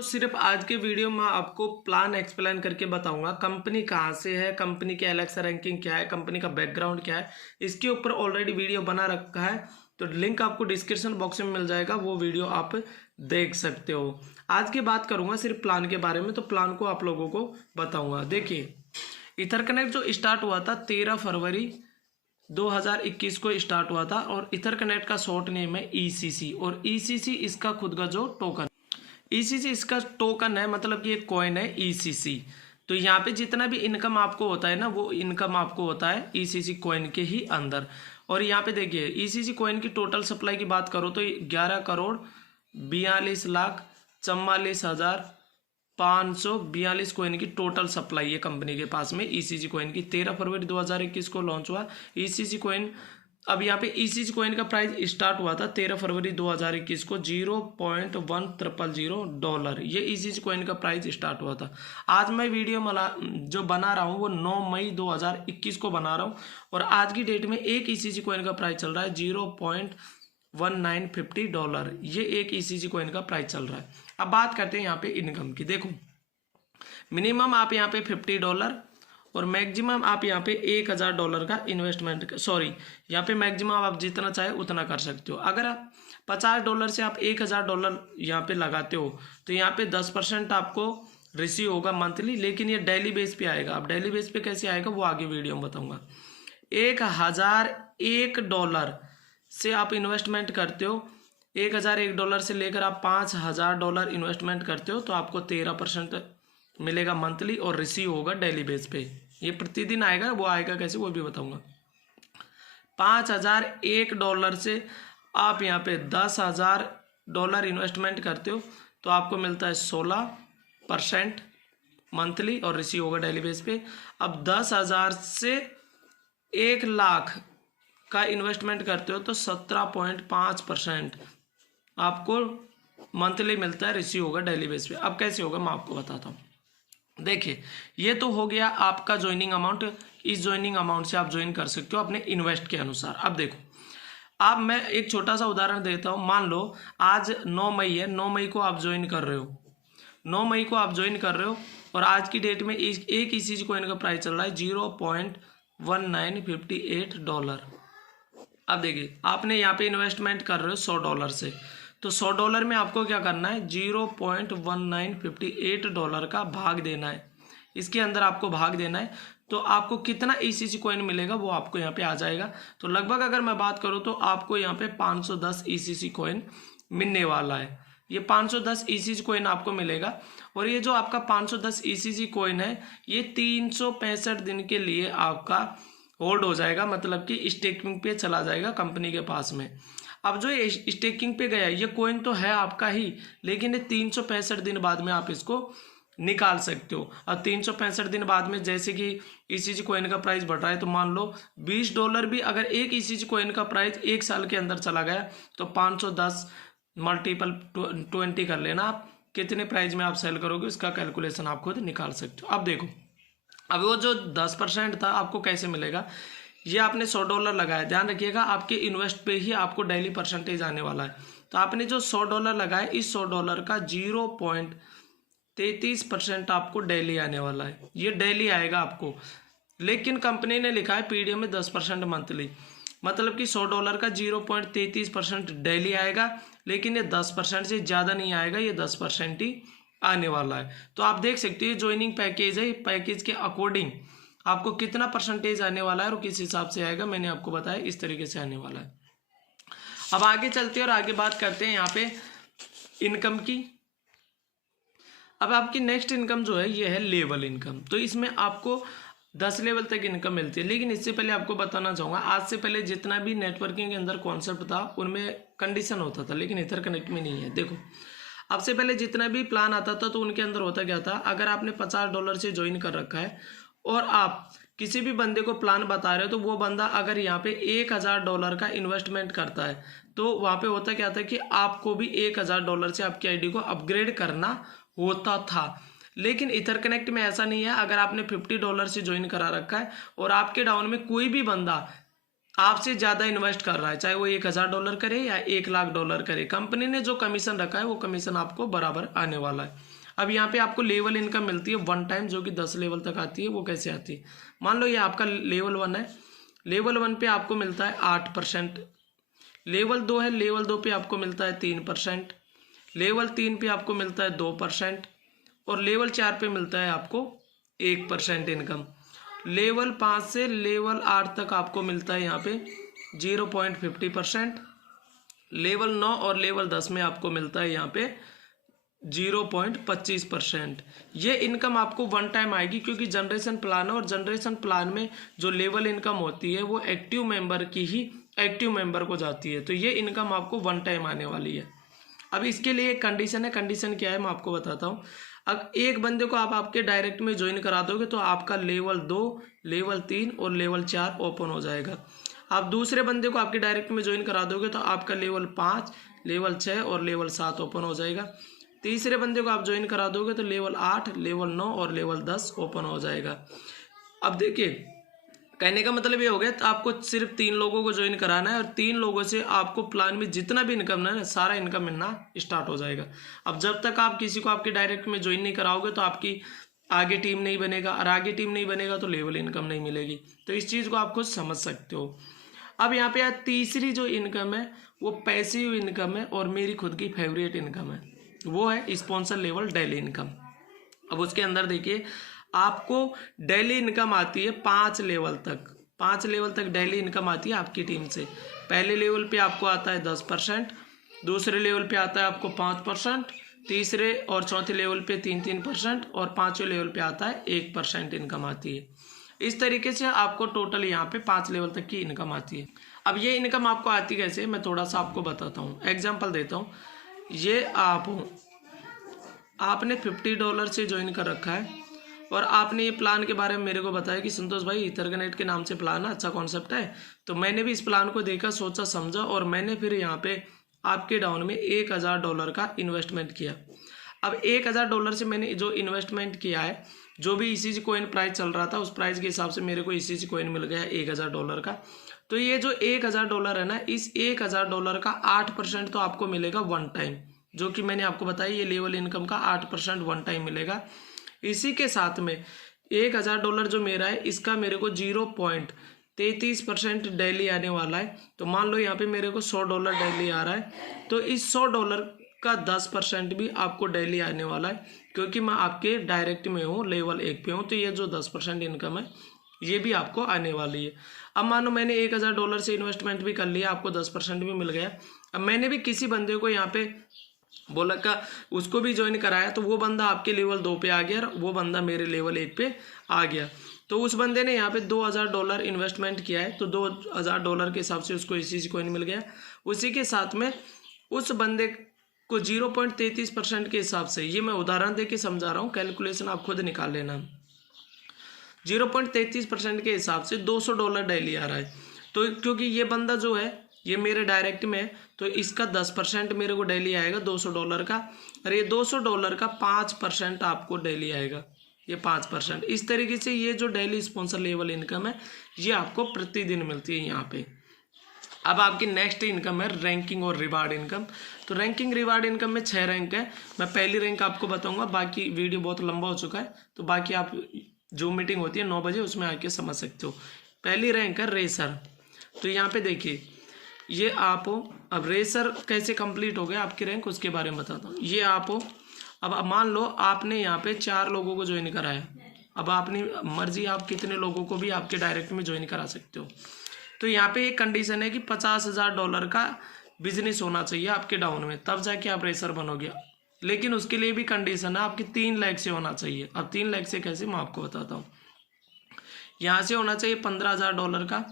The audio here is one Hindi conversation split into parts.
तो सिर्फ आज के वीडियो में आपको प्लान एक्सप्लेन करके बताऊंगा कंपनी कहाँ से है, कंपनी की एलेक्सा रैंकिंग क्या है, कंपनी का बैकग्राउंड क्या है। इसके ऊपर ऑलरेडी वीडियो बना रखा है, तो लिंक आपको डिस्क्रिप्शन बॉक्स में मिल जाएगा, वो वीडियो आप देख सकते हो। आज की बात करूंगा सिर्फ प्लान के बारे में, तो प्लान को आप लोगों को बताऊंगा। देखिए, इथरकनेक्ट जो स्टार्ट हुआ था 13 फरवरी 2021 को स्टार्ट हुआ था, और इथरकनेक्ट का शॉर्ट नेम है ईसीसी, और ईसीसी इसका खुद का जो टोकन, ईसीसी इसका टोकन है, मतलब कि एक कॉइन है ईसीसी। तो यहाँ पे जितना भी इनकम आपको होता है ना, वो इनकम आपको होता है ईसीसी कॉइन के ही अंदर। और यहाँ पे देखिए, ईसीसी कॉइन की टोटल सप्लाई की बात करो तो 11,42,44,542 कॉइन की टोटल सप्लाई है कंपनी के पास में ईसीसी कॉइन की। 13 फरवरी 2021 को लॉन्च हुआ ईसीसी कॉइन। अब यहाँ पे ईसीसी कॉइन का प्राइस स्टार्ट हुआ था 13 फरवरी 2021 को $0.1000। ये ईसीसी कॉइन का प्राइस स्टार्ट हुआ था। आज मैं वीडियो जो बना रहा हूँ वो 9 मई 2021 को बना रहा हूँ, और आज की डेट में एक ईसीसी कॉइन का प्राइस चल रहा है $0.1950। ये एक ईसीसी कॉइन का प्राइस चल रहा है। अब बात करते हैं यहाँ पे इनकम की। देखो, मिनिमम आप यहाँ पे $50 और मैक्सिमम आप यहाँ पे $1000 का इन्वेस्टमेंट, यहाँ पे मैक्सिमम आप जितना चाहे उतना कर सकते हो। अगर आप $50 से आप $1000 यहाँ पे लगाते हो तो यहाँ पे 10% आपको रिसीव होगा मंथली, लेकिन ये डेली बेस पे आएगा। अब डेली बेस पे कैसे आएगा वो आगे वीडियो में बताऊंगा। $1001 से आप इन्वेस्टमेंट करते हो, $1001 से लेकर आप $5000 इन्वेस्टमेंट करते हो तो आपको 13% मिलेगा मंथली, और रिसीव होगा डेली बेस पे। ये प्रतिदिन आएगा, वो आएगा कैसे वो भी बताऊंगा। $5001 से आप यहाँ पे $10,000 इन्वेस्टमेंट करते हो तो आपको मिलता है 16% मंथली, और रिसीव होगा डेली बेस पे। अब 10,000 से 1 लाख का इन्वेस्टमेंट करते हो तो 17.5% आपको मंथली मिलता है, रिसीव होगा डेली बेस पे। अब कैसे होगा मैं आपको बताता हूँ। देखिए, ये तो हो गया आपका ज्वाइनिंग अमाउंट। इस ज्वाइनिंग अमाउंट से आप ज्वाइन कर सकते हो अपने इन्वेस्ट के अनुसार। अब देखो, अब मैं एक छोटा सा उदाहरण देता हूँ। मान लो आज 9 मई है, 9 मई को आप ज्वाइन कर रहे हो, 9 मई को आप ज्वाइन कर रहे हो, और आज की डेट में एक ईसीसी कॉइन का प्राइस चल रहा है $0.1958। अब देखिए, आपने यहाँ पे इन्वेस्टमेंट कर रहे हो $100 से, तो $100 में आपको क्या करना है, $0.1958 का भाग देना है। इसके अंदर आपको भाग देना है, तो आपको कितना ईसीसी कॉइन मिलेगा वो आपको यहाँ पे आ जाएगा। तो लगभग अगर मैं बात करूँ तो आपको यहाँ पे 510 ईसीसी कॉइन मिलने वाला है। ये 510 ईसीसी कॉइन आपको मिलेगा, और ये जो आपका 510 ईसीसी कॉइन है ये 365 दिन के लिए आपका होल्ड हो जाएगा, मतलब कि स्टेकिंग पे चला जाएगा कंपनी के पास में। अब जो ये स्टेकिंग पे गया, ये कॉइन तो है आपका ही, लेकिन ये 365 दिन बाद में आप इसको निकाल सकते हो। अब 365 दिन बाद में जैसे कि ईसीजी कॉइन का प्राइस बढ़ रहा है, तो मान लो $20 भी अगर एक ईसीजी कॉइन का प्राइस 1 साल के अंदर चला गया तो 510 मल्टीपल 20 कर लेना आप, कितने प्राइस में आप सेल करोगे उसका कैलकुलेशन आप खुद निकाल सकते हो। अब देखो, अब वो जो 10% था आपको कैसे मिलेगा। ये आपने $100 लगाया, ध्यान रखिएगा आपके इन्वेस्ट पे ही आपको डेली परसेंटेज आने वाला है। तो आपने जो $100 लगाया, इस $100 का 0.33% आपको डेली आने वाला है। ये डेली आएगा आपको, लेकिन कंपनी ने लिखा है पीडीएफ में 10% मंथली, मतलब कि $100 का 0.33% डेली आएगा, लेकिन ये 10% से ज़्यादा नहीं आएगा, ये 10% ही आने वाला है। तो आप देख सकते हैं ज्वाइनिंग पैकेज है, पैकेज के अकॉर्डिंग आपको कितना परसेंटेज आने वाला है और किस हिसाब से आएगा, मैंने आपको बताया इस तरीके से आने वाला है। अब आगे चलते हैं और आगे बात करते हैं यहाँ पे इनकम की। अब आपकी नेक्स्ट इनकम जो है ये है लेवल इनकम। तो इसमें आपको 10 लेवल तक इनकम मिलती है, लेकिन इससे पहले आपको बताना चाहूँगा, आज से पहले जितना भी नेटवर्किंग के अंदर कॉन्सेप्ट था उनमें कंडीशन होता था, लेकिन इथरकनेक्ट में नहीं है। देखो, अब से पहले जितना भी प्लान आता था तो उनके अंदर होता क्या था, अगर आपने $50 से ज्वाइन कर रखा है और आप किसी भी बंदे को प्लान बता रहे हो, तो वो बंदा अगर यहाँ पे $1000 का इन्वेस्टमेंट करता है तो वहाँ पे होता क्या था कि आपको भी $1000 से आपकी आईडी को अपग्रेड करना होता था। लेकिन इथरकनेक्ट में ऐसा नहीं है। अगर आपने $50 से ज्वाइन करा रखा है और आपके डाउन में कोई भी बंदा आपसे ज़्यादा इन्वेस्ट कर रहा है, चाहे वो $1000 करे या $1,00,000 करे, कंपनी ने जो कमीशन रखा है वो कमीशन आपको बराबर आने वाला है। अब यहाँ पे आपको लेवल इनकम मिलती है वन टाइम, जो कि 10 लेवल तक आती है। वो कैसे आती है, मान लो ये आपका लेवल 1 है, लेवल 1 पे आपको मिलता है 8%, लेवल 2 है, लेवल 2 पे आपको मिलता है 3%, लेवल 3 पे आपको मिलता है 2%, और लेवल 4 पे मिलता है आपको 1% इनकम। लेवल 5 से लेवल 8 तक आपको मिलता है यहाँ पे 0.50%, लेवल 9 और लेवल 10 में आपको मिलता है यहाँ पे 0.25%। ये इनकम आपको वन टाइम आएगी, क्योंकि जनरेशन प्लान है, और जनरेशन प्लान में जो लेवल इनकम होती है वो एक्टिव मेंबर की ही एक्टिव मेंबर को जाती है। तो ये इनकम आपको वन टाइम आने वाली है। अब इसके लिए एक कंडीशन है, कंडीशन क्या है मैं आपको बताता हूँ। अब एक बंदे को आप आपके डायरेक्ट में ज्वाइन करा दोगे तो आपका लेवल 2, लेवल 3 और लेवल 4 ओपन हो जाएगा। आप दूसरे बंदे को आपके डायरेक्ट में ज्वाइन करा दोगे तो आपका लेवल 5, लेवल 6 और लेवल 7 ओपन हो जाएगा। तीसरे बंदे को आप ज्वाइन करा दोगे तो लेवल 8, लेवल 9 और लेवल 10 ओपन हो जाएगा। अब देखिए, कहने का मतलब ये हो गया, तो आपको सिर्फ 3 लोगों को ज्वाइन कराना है, और 3 लोगों से आपको प्लान में जितना भी इनकम है ना, सारा इनकम मिलना स्टार्ट हो जाएगा। अब जब तक आप किसी को आपके डायरेक्ट में ज्वाइन नहीं कराओगे तो आपकी आगे टीम नहीं बनेगा, और आगे टीम नहीं बनेगा तो लेवल इनकम नहीं मिलेगी। तो इस चीज़ को आप खुद समझ सकते हो। अब यहाँ पे तीसरी जो इनकम है वो पैसिव इनकम है, और मेरी खुद की फेवरेट इनकम है, वो है स्पॉन्सर लेवल डेली इनकम। अब उसके अंदर देखिए, आपको डेली इनकम आती है 5 लेवल तक, 5 लेवल तक डेली इनकम आती है आपकी टीम से। पहले लेवल पे आपको आता है 10%, दूसरे लेवल पे आता है आपको 5%, तीसरे और चौथे लेवल पे 3-3%, और पाँचवें लेवल पे आता है 1% इनकम आती है। इस तरीके से आपको टोटल यहाँ पे 5 लेवल तक की इनकम आती है। अब ये इनकम आपको आती कैसे, मैं थोड़ा सा आपको बताता हूँ, एग्जाम्पल देता हूँ। ये आपने $50 से ज्वाइन कर रखा है, और आपने ये प्लान के बारे में मेरे को बताया कि संतोष भाई इथरकनेट के नाम से प्लान है, अच्छा कॉन्सेप्ट है। तो मैंने भी इस प्लान को देखा, सोचा समझा, और मैंने फिर यहाँ पे आपके डाउन में $1000 का इन्वेस्टमेंट किया। अब $1000 से मैंने जो इन्वेस्टमेंट किया है, जो भी ECG कॉइन प्राइस चल रहा था उस प्राइस के हिसाब से मेरे को ECG कॉइन मिल गया $1000 का। तो ये जो $1000 है ना, इस $1000 का 8% तो आपको मिलेगा वन टाइम, जो कि मैंने आपको बताया ये लेवल इनकम का 8% वन टाइम मिलेगा। इसी के साथ में $1000 जो मेरा है, इसका मेरे को 0.33% डेली आने वाला है। तो मान लो यहाँ पे मेरे को $100 डेली आ रहा है, तो इस $100 का 10% भी आपको डेली आने वाला है, क्योंकि मैं आपके डायरेक्ट में हूँ, लेवल 1 पे हूँ। तो ये जो 10% इनकम है ये भी आपको आने वाली है। अब मानो मैंने $1000 से इन्वेस्टमेंट भी कर लिया, आपको 10% भी मिल गया। अब मैंने भी किसी बंदे को यहाँ पे बोला का उसको भी ज्वाइन कराया, तो वो बंदा आपके लेवल 2 पे आ गया, और वो बंदा मेरे लेवल 1 पे आ गया। तो उस बंदे ने यहाँ पे $2000 इन्वेस्टमेंट किया है, तो $2000 के हिसाब से उसको ECG कॉइन मिल गया। उसी के साथ में उस बंदे को 0.33% के हिसाब से, ये मैं उदाहरण दे के समझा रहा हूँ, कैलकुलेशन आप खुद निकाल लेना। 0.33% के हिसाब से $200 डेली आ रहा है। तो क्योंकि ये बंदा जो है ये मेरे डायरेक्ट में है, तो इसका 10% मेरे को डेली आएगा $200 का, और ये $200 का 5% आपको डेली आएगा, ये 5%। इस तरीके से ये जो डेली स्पॉन्सर लेवल इनकम है ये आपको प्रतिदिन मिलती है यहाँ पे। अब आपकी नेक्स्ट इनकम है रैंकिंग और रिवार्ड इनकम। तो रैंकिंग रिवार्ड इनकम में 6 रैंक है, मैं पहली रैंक आपको बताऊंगा, बाकी वीडियो बहुत लंबा हो चुका है, तो बाकी आप जो मीटिंग होती है 9 बजे उसमें आके समझ सकते हो। पहली रैंक है रेसर। तो यहाँ पे देखिए, ये आप हो, अब रेसर कैसे कंप्लीट हो गया आपकी रैंक उसके बारे में बताता हूँ। ये आप हो, अब मान लो आपने यहाँ पे 4 लोगों को ज्वाइन कराया, अब आपने मर्जी आप कितने लोगों को भी आपके डायरेक्ट में ज्वाइन करा सकते हो। तो यहाँ पे एक कंडीशन है कि $50,000 का बिजनेस होना चाहिए आपके डाउन में, तब जाके आप रेसर बनोगे। लेकिन उसके लिए भी कंडीशन है आपकी 3 लाख से होना चाहिए। अब 3 लाख से कैसे, मैं आपको बताता हूँ। यहाँ से होना चाहिए $15,000 का,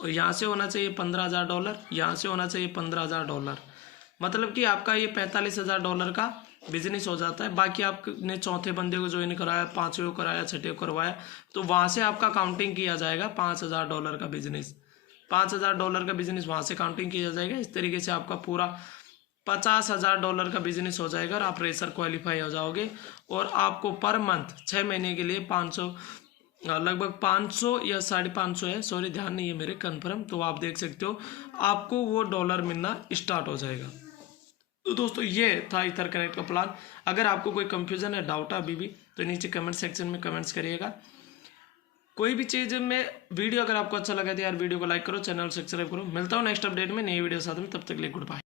और यहाँ से होना चाहिए $15,000, यहाँ से होना चाहिए $15,000, मतलब कि आपका ये $45,000 का बिजनेस हो जाता है। बाकी आपने चौथे बंदे को ज्वाइन कराया, 5वें को कराया, 6ठे को करवाया, तो वहाँ से आपका काउंटिंग किया जाएगा $5,000 का बिजनेस। $5,000 का बिजनेस वहाँ से काउंटिंग किया जाएगा। इस तरीके से आपका पूरा $50,000 का बिजनेस हो जाएगा, और आप रेसर क्वालिफाई हो जाओगे। और आपको पर मंथ 6 महीने के लिए लगभग 500 या 550 है, सॉरी ध्यान नहीं है मेरे कंफर्म, तो आप देख सकते हो आपको वो डॉलर मिलना स्टार्ट हो जाएगा। तो दोस्तों ये था ईथर कनेक्ट का प्लान। अगर आपको कोई कंफ्यूजन है, डाउट है अभी भी, तो नीचे कमेंट सेक्शन में कमेंट्स करिएगा। कोई भी चीज़ में वीडियो अगर आपको अच्छा लगा तो यार वीडियो को लाइक करो, चैनल सब्सक्राइब करो। मिलता हूँ नेक्स्ट अपडेट में नई वीडियो साथ में, तब तक के लिए गुड बाय।